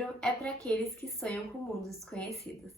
livro é para aqueles que sonham com mundos desconhecidos.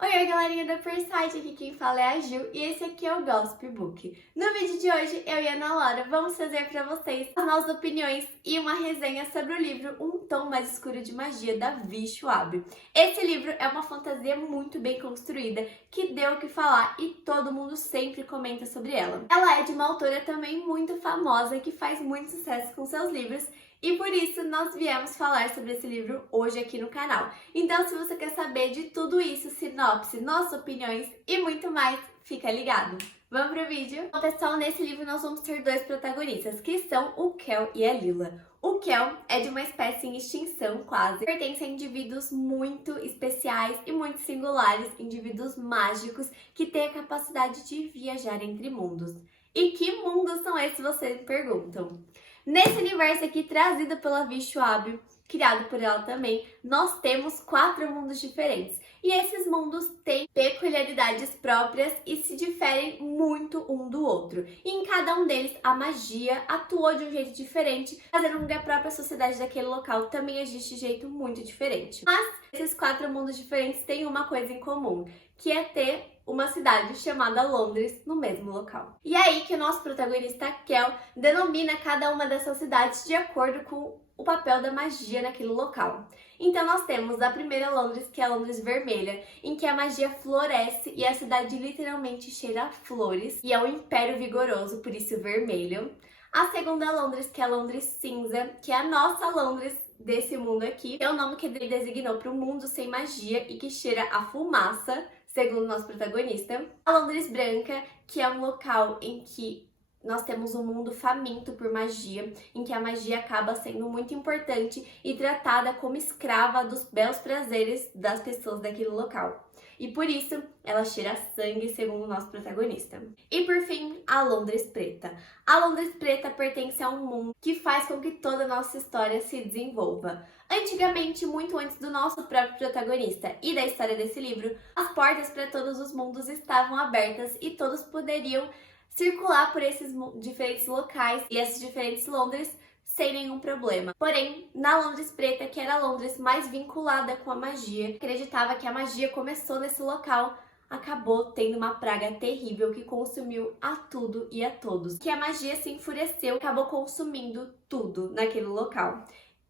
Oi, galerinha da Persite, aqui quem fala é a Ju e esse aqui é o Gossip Book. No vídeo de hoje, eu e a Ana Laura vamos trazer para vocês as nossas opiniões e uma resenha sobre o livro Um Tom Mais Escuro de Magia, da Vi Schwab. Esse livro é uma fantasia muito bem construída, que deu o que falar e todo mundo sempre comenta sobre ela. Ela é de uma autora também muito famosa que faz muito sucesso com seus livros, e por isso nós viemos falar sobre esse livro hoje aqui no canal. Então, se você quer saber de tudo isso, sinopse, nossas opiniões e muito mais, fica ligado. Vamos pro vídeo? Bom, pessoal, nesse livro nós vamos ter dois protagonistas, que são o Kel e a Lila. O Kel é de uma espécie em extinção quase, pertence a indivíduos muito especiais e muito singulares, indivíduos mágicos que têm a capacidade de viajar entre mundos. E que mundos são esses, vocês perguntam? Nesse universo aqui, trazido pela Vi Schwab, criado por ela também, nós temos 4 mundos diferentes. E esses mundos têm peculiaridades próprias e se diferem muito um do outro. E em cada um deles, a magia atuou de um jeito diferente, fazendo com que a própria sociedade daquele local também agisse de jeito muito diferente. Mas esses 4 mundos diferentes têm uma coisa em comum, que é ter uma cidade chamada Londres no mesmo local. E é aí que o nosso protagonista, Kel, denomina cada uma dessas cidades de acordo com o papel da magia naquele local. Então nós temos a primeira Londres, que é a Londres Vermelha, em que a magia floresce e a cidade literalmente cheira a flores, e é um império vigoroso, por isso vermelho. A segunda Londres, que é a Londres Cinza, que é a nossa Londres desse mundo aqui, é o nome que ele designou para o mundo sem magia e que cheira a fumaça, segundo o nosso protagonista. A Londres Branca, que é um local em que nós temos um mundo faminto por magia, em que a magia acaba sendo muito importante e tratada como escrava dos belos prazeres das pessoas daquele local. E por isso, ela cheira sangue, segundo o nosso protagonista. E por fim, a Londres Preta. A Londres Preta pertence a um mundo que faz com que toda a nossa história se desenvolva. Antigamente, muito antes do nosso próprio protagonista e da história desse livro, as portas para todos os mundos estavam abertas e todos poderiam circular por esses diferentes locais e esses diferentes Londres sem nenhum problema. Porém, na Londres Preta, que era a Londres mais vinculada com a magia, acreditava que a magia começou nesse local, acabou tendo uma praga terrível que consumiu a tudo e a todos. Que a magia se enfureceu e acabou consumindo tudo naquele local.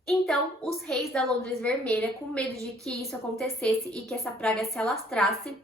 Então, os reis da Londres Vermelha, com medo de que isso acontecesse e que essa praga se alastrasse,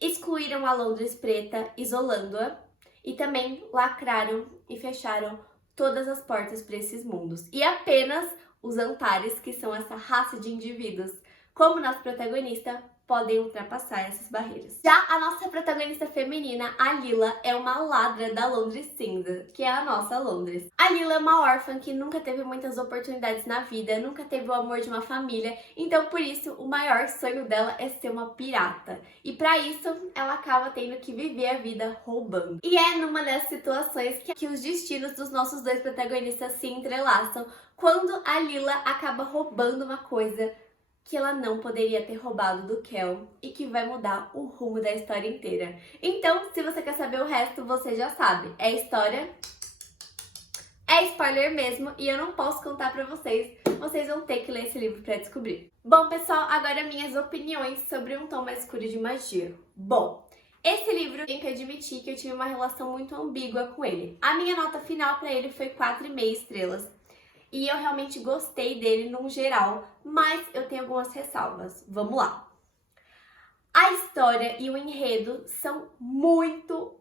excluíram a Londres Preta, isolando-a, e também lacraram e fecharam todas as portas para esses mundos. E apenas os Antares, que são essa raça de indivíduos, como nosso protagonista, podem ultrapassar essas barreiras. Já a nossa protagonista feminina, a Lila, é uma ladra da Londres Cinza, que é a nossa Londres. A Lila é uma órfã que nunca teve muitas oportunidades na vida, nunca teve o amor de uma família, então por isso o maior sonho dela é ser uma pirata. E para isso, ela acaba tendo que viver a vida roubando. E é numa dessas situações que os destinos dos nossos dois protagonistas se entrelaçam, quando a Lila acaba roubando uma coisa que ela não poderia ter roubado do Kel e que vai mudar o rumo da história inteira. Então, se você quer saber o resto, você já sabe. É história, é spoiler mesmo, e eu não posso contar pra vocês. Vocês vão ter que ler esse livro pra descobrir. Bom, pessoal, agora minhas opiniões sobre Um Tom Mais Escuro de Magia. Bom, esse livro, tenho que admitir que eu tive uma relação muito ambígua com ele. A minha nota final pra ele foi 4,5 estrelas. E eu realmente gostei dele no geral, mas eu tenho algumas ressalvas. Vamos lá! A história e o enredo são muito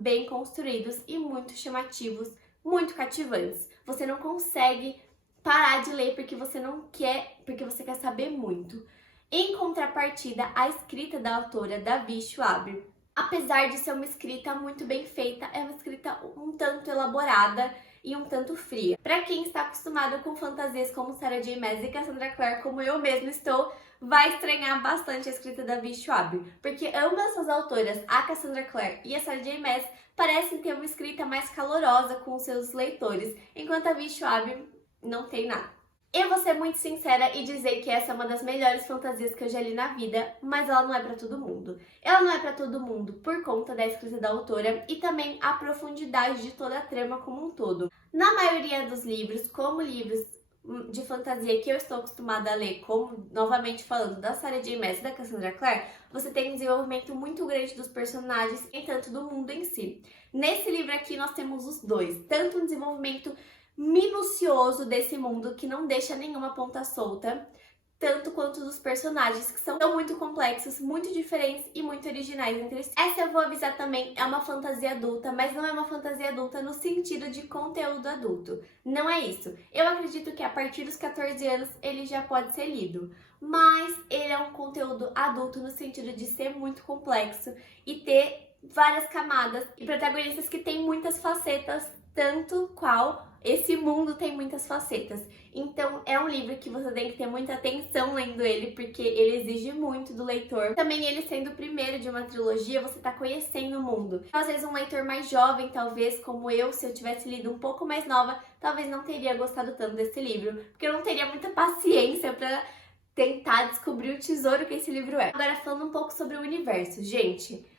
bem construídos e muito chamativos, muito cativantes. Você não consegue parar de ler porque você não quer, porque você quer saber muito. Em contrapartida, a escrita da autora, da Vi Schwab, apesar de ser uma escrita muito bem feita, é uma escrita um tanto elaborada e um tanto fria. Para quem está acostumado com fantasias como Sarah J. Maas e Cassandra Clare, como eu mesma estou, vai estranhar bastante a escrita da Vi Schwab, porque ambas essas autoras, a Cassandra Clare e a Sarah J. Maas, parecem ter uma escrita mais calorosa com seus leitores, enquanto a Vi Schwab não tem nada. Eu vou ser muito sincera e dizer que essa é uma das melhores fantasias que eu já li na vida, mas ela não é pra todo mundo. Ela não é pra todo mundo por conta da escrita da autora e também a profundidade de toda a trama como um todo. Na maioria dos livros, como livros de fantasia que eu estou acostumada a ler, como, novamente falando, da Sarah J. Maas e da Cassandra Clare, você tem um desenvolvimento muito grande dos personagens e tanto do mundo em si. Nesse livro aqui nós temos os dois, tanto um desenvolvimento minucioso desse mundo que não deixa nenhuma ponta solta, tanto quanto dos personagens, que são muito complexos, muito diferentes e muito originais entre si. Essa eu vou avisar também, é uma fantasia adulta, mas não é uma fantasia adulta no sentido de conteúdo adulto. Não é isso. Eu acredito que a partir dos 14 anos ele já pode ser lido, mas ele é um conteúdo adulto no sentido de ser muito complexo e ter várias camadas e protagonistas que têm muitas facetas, tanto qual esse mundo tem muitas facetas. Então é um livro que você tem que ter muita atenção lendo ele, porque ele exige muito do leitor. Também ele sendo o primeiro de uma trilogia, você tá conhecendo o mundo. Então, às vezes um leitor mais jovem, talvez como eu, se eu tivesse lido um pouco mais nova, talvez não teria gostado tanto desse livro, porque eu não teria muita paciência pra tentar descobrir o tesouro que esse livro é. Agora falando um pouco sobre o universo, gente.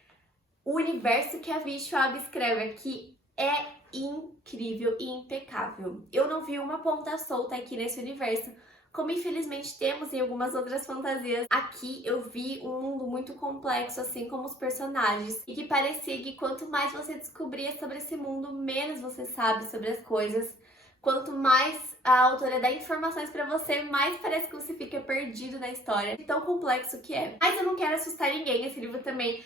O universo que a Vi Schwab escreve aqui é incrível e impecável. Eu não vi uma ponta solta aqui nesse universo, como infelizmente temos em algumas outras fantasias. Aqui eu vi um mundo muito complexo, assim como os personagens, e que parecia que quanto mais você descobria sobre esse mundo, menos você sabe sobre as coisas. Quanto mais a autora dá informações pra você, mais parece que você fica perdido na história, de tão complexo que é. Mas eu não quero assustar ninguém, esse livro também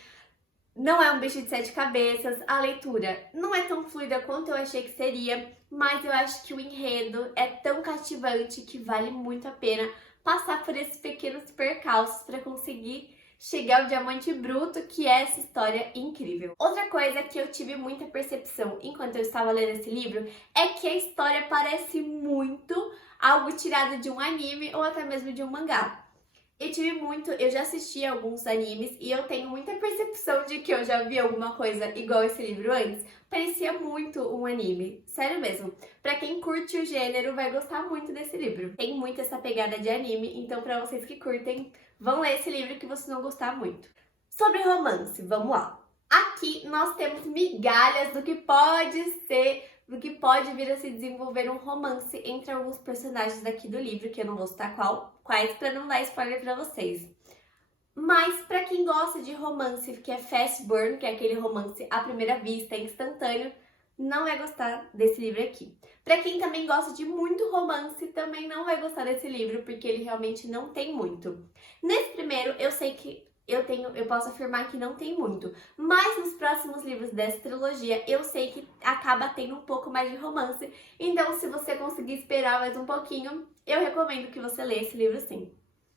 não é um bicho de 7 cabeças, a leitura não é tão fluida quanto eu achei que seria, mas eu acho que o enredo é tão cativante que vale muito a pena passar por esses pequenos percalços para conseguir chegar ao diamante bruto, que é essa história incrível. Outra coisa que eu tive muita percepção enquanto eu estava lendo esse livro é que a história parece muito algo tirado de um anime ou até mesmo de um mangá. Eu já assisti alguns animes e eu tenho muita percepção de que eu já vi alguma coisa igual esse livro antes. Parecia muito um anime, sério mesmo. Pra quem curte o gênero, vai gostar muito desse livro. Tem muito essa pegada de anime, então pra vocês que curtem, vão ler esse livro que vocês vão gostar muito. Sobre romance, vamos lá. Aqui nós temos migalhas do que pode ser, do que pode vir a se desenvolver um romance entre alguns personagens daqui do livro, que eu não vou citar quais para não dar spoiler para vocês. Mas para quem gosta de romance, que é fast burn, que é aquele romance à primeira vista, instantâneo, não vai gostar desse livro aqui. Para quem também gosta de muito romance, também não vai gostar desse livro, porque ele realmente não tem muito. Nesse primeiro, eu sei que eu posso afirmar que não tem muito, mas nos próximos livros dessa trilogia eu sei que acaba tendo um pouco mais de romance, então se você conseguir esperar mais um pouquinho, eu recomendo que você leia esse livro sim.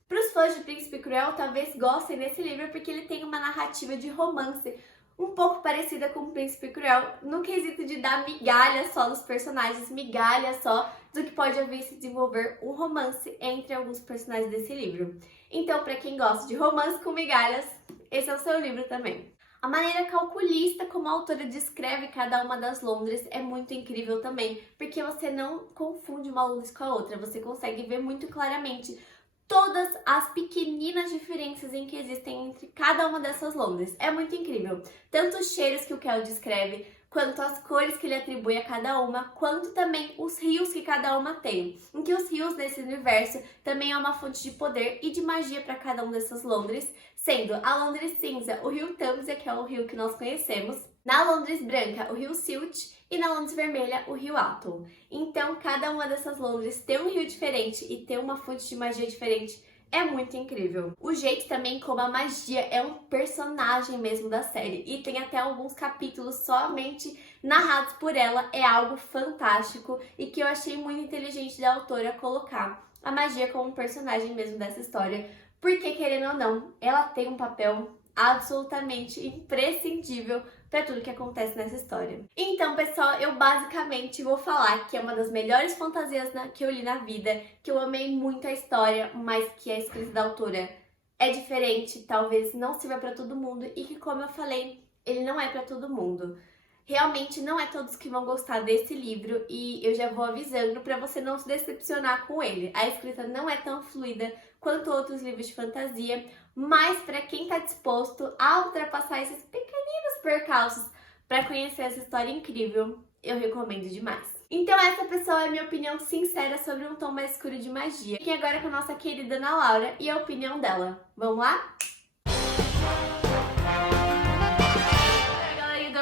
Para os fãs de Príncipe Cruel, talvez gostem desse livro porque ele tem uma narrativa de romance um pouco parecida com o Príncipe Cruel, no quesito de dar migalha só dos personagens, migalha só do que pode haver se desenvolver um romance entre alguns personagens desse livro. Então, para quem gosta de romance com migalhas, esse é o seu livro também. A maneira calculista como a autora descreve cada uma das Londres é muito incrível também, porque você não confunde uma Londres com a outra, você consegue ver muito claramente todas as pequeninas diferenças em que existem entre cada uma dessas Londres. É muito incrível. Tanto os cheiros que o Kel descreve, quanto as cores que ele atribui a cada uma, quanto também os rios que cada uma tem. Em que os rios desse universo também é uma fonte de poder e de magia para cada uma dessas Londres, sendo a Londres cinza o rio Tâmisa, que é o rio que nós conhecemos, na Londres branca o rio Silt e na Londres vermelha o rio Aton. Então cada uma dessas Londres tem um rio diferente e tem uma fonte de magia diferente. É muito incrível. O jeito também como a magia é um personagem mesmo da série. E tem até alguns capítulos somente narrados por ela. É algo fantástico e que eu achei muito inteligente da autora colocar a magia como um personagem mesmo dessa história. Porque, querendo ou não, ela tem um papel absolutamente imprescindível para tudo que acontece nessa história. Então, pessoal, eu basicamente vou falar que é uma das melhores fantasias que eu li na vida, que eu amei muito a história, mas que a escrita da autora é diferente, talvez não sirva para todo mundo e que, como eu falei, ele não é para todo mundo. Realmente não é todos que vão gostar desse livro e eu já vou avisando pra você não se decepcionar com ele. A escrita não é tão fluida quanto outros livros de fantasia, mas pra quem tá disposto a ultrapassar esses pequeninos percalços pra conhecer essa história incrível, eu recomendo demais. Então essa pessoa é minha opinião sincera sobre Um Tom Mais Escuro de Magia. Fiquem agora com a nossa querida Ana Laura e a opinião dela. Vamos lá?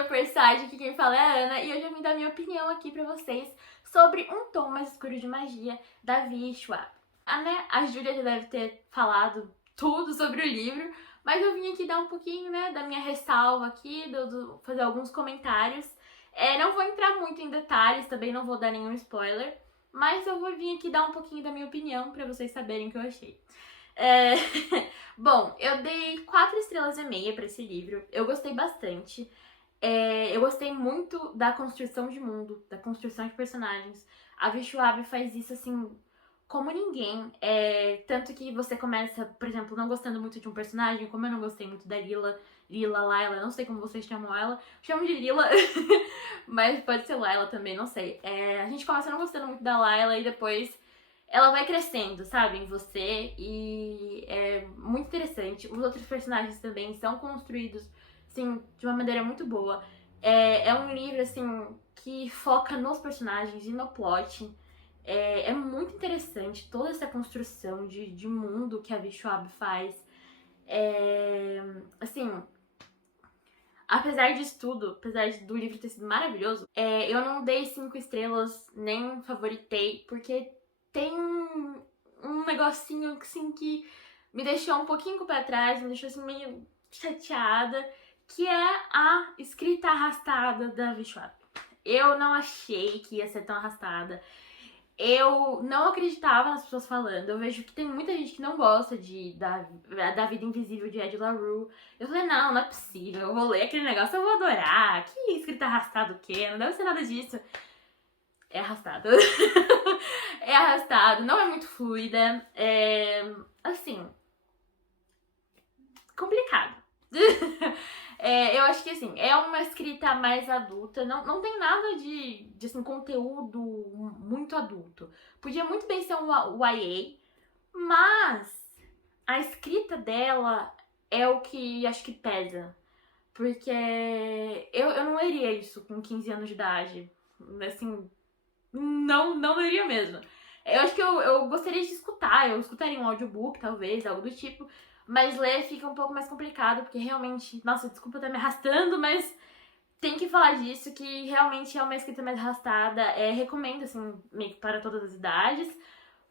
Upperside, aqui quem fala é a Ana, e hoje eu vim dar minha opinião aqui pra vocês sobre Um Tom Mais Escuro de Magia, da V.E. Schwab. A Júlia já deve ter falado tudo sobre o livro, mas eu vim aqui dar um pouquinho, da minha ressalva aqui, fazer alguns comentários. Não vou entrar muito em detalhes, também não vou dar nenhum spoiler, mas eu vou vir aqui dar um pouquinho da minha opinião pra vocês saberem o que eu achei. Bom, eu dei 4,5 estrelas pra esse livro, eu gostei bastante. Eu gostei muito da construção de mundo, da construção de personagens. A V.E. Schwab faz isso, assim, como ninguém. Tanto que você começa, por exemplo, não gostando muito de um personagem, como eu não gostei muito da Lila, Laila, não sei como vocês chamam ela. Chamo de Lila, mas pode ser Laila também, não sei. A gente começa não gostando muito da Laila e depois ela vai crescendo, sabe, em você. E é muito interessante. Os outros personagens também são construídos assim, de uma maneira muito boa. É um livro, assim, que foca nos personagens e no plot. É muito interessante toda essa construção de mundo que a V.E. Schwab faz. Assim, apesar disso tudo, apesar do livro ter sido maravilhoso, eu não dei 5 estrelas, nem favoritei, porque tem um negocinho, assim, que me deixou um pouquinho com o pé atrás, me deixou, assim, meio chateada, que é a escrita arrastada da V.E. Schwab. Eu não achei que ia ser tão arrastada. Eu não acreditava nas pessoas falando. Eu vejo que tem muita gente que não gosta da Vida Invisível de Ed La Rue. Eu falei, não é possível. Eu vou ler aquele negócio, eu vou adorar. Que escrita arrastada o quê? Não deve ser nada disso. É arrastado. É arrastado, não é muito fluida. Assim, complicado. Eu acho que, assim, é uma escrita mais adulta, não tem nada de assim, conteúdo muito adulto. Podia muito bem ser um YA, mas a escrita dela é o que acho que pesa. Porque eu não leria isso com 15 anos de idade. Assim, não leria mesmo. Eu acho que eu gostaria de escutar, eu escutaria um audiobook, talvez, algo do tipo. Mas ler fica um pouco mais complicado, porque realmente... Nossa, desculpa estar me arrastando, mas tem que falar disso, que realmente é uma escrita mais arrastada. Recomendo, assim, meio que para todas as idades.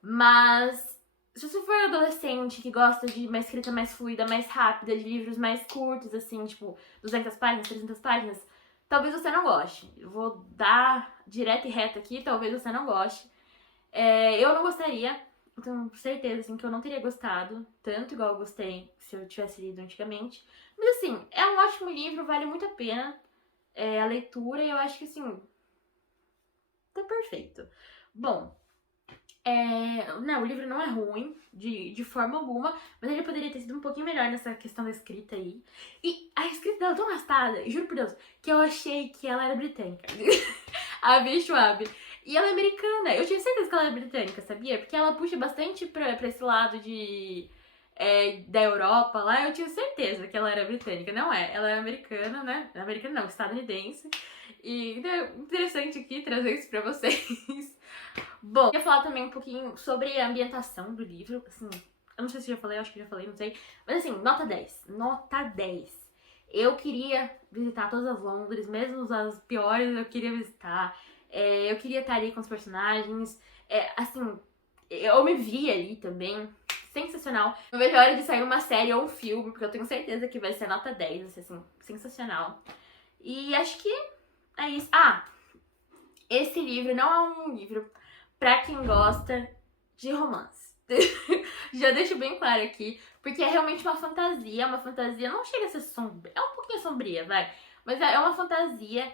Mas se você for adolescente que gosta de uma escrita mais fluida, mais rápida, de livros mais curtos, assim, tipo 200 páginas, 300 páginas, talvez você não goste. Eu vou dar direto e reto aqui, talvez você não goste. Eu não gostaria... Tenho certeza, assim, que eu não teria gostado tanto igual eu gostei se eu tivesse lido antigamente. Mas, assim, é um ótimo livro, vale muito a pena a leitura e eu acho que, assim, tá perfeito. Bom, o livro não é ruim de forma alguma, mas ele poderia ter sido um pouquinho melhor nessa questão da escrita aí. E a escrita dela é tão arrastada, juro por Deus, que eu achei que ela era britânica. A V.E. Schwab. E ela é americana. Eu tinha certeza que ela era britânica, sabia? Porque ela puxa bastante pra esse lado da Europa lá. Eu tinha certeza que ela era britânica. Não é. Ela é americana, né? Americana não, estadunidense. E é interessante aqui trazer isso pra vocês. Bom, eu ia falar também um pouquinho sobre a ambientação do livro. Assim, eu não sei se eu já falei, acho que já falei, não sei. Mas assim, nota 10. Nota 10. Eu queria visitar todas as Londres, mesmo as piores eu queria visitar. Eu queria estar ali com os personagens. Assim, eu me vi ali também. Sensacional. Eu vejo a hora de sair uma série ou um filme, porque eu tenho certeza que vai ser nota 10, vai ser assim, sensacional. E acho que é isso. Esse livro não é um livro pra quem gosta de romance. Já deixo bem claro aqui, porque é realmente uma fantasia não chega a ser sombria, é um pouquinho sombria, vai, mas é uma fantasia,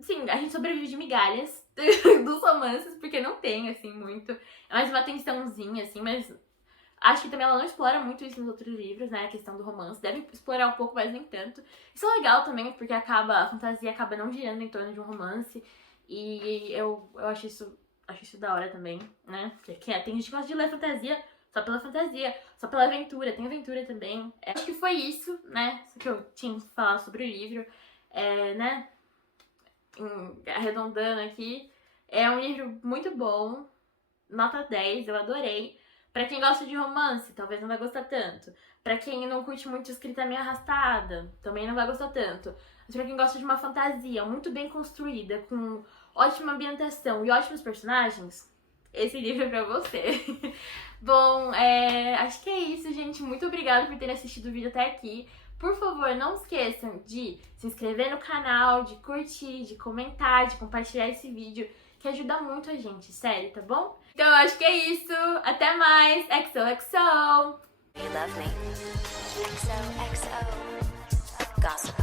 sim, a gente sobrevive de migalhas dos romances, porque não tem, assim, muito, é mais uma tensãozinha, assim, mas Acho que também ela não explora muito isso nos outros livros, né? A questão do romance. Deve explorar um pouco, mas nem tanto. Isso é legal também, porque a fantasia acaba não girando em torno de um romance. E eu acho isso da hora também, né? Porque tem gente que gosta de ler fantasia só pela fantasia, só pela aventura. Tem aventura também. Acho que foi isso, né? Que eu tinha que falar sobre o livro. Né? Arredondando aqui. É um livro muito bom. Nota 10, eu adorei. Pra quem gosta de romance, talvez não vai gostar tanto. Pra quem não curte muito escrita meio arrastada, também não vai gostar tanto. Mas pra quem gosta de uma fantasia muito bem construída, com ótima ambientação e ótimos personagens, esse livro é pra você. Bom, acho que é isso, gente. Muito obrigada por terem assistido o vídeo até aqui. Por favor, não esqueçam de se inscrever no canal, de curtir, de comentar, de compartilhar esse vídeo, que ajuda muito a gente, sério, tá bom? Então eu acho que é isso. Até mais. XOXO! You love me. XOXO. Gossip.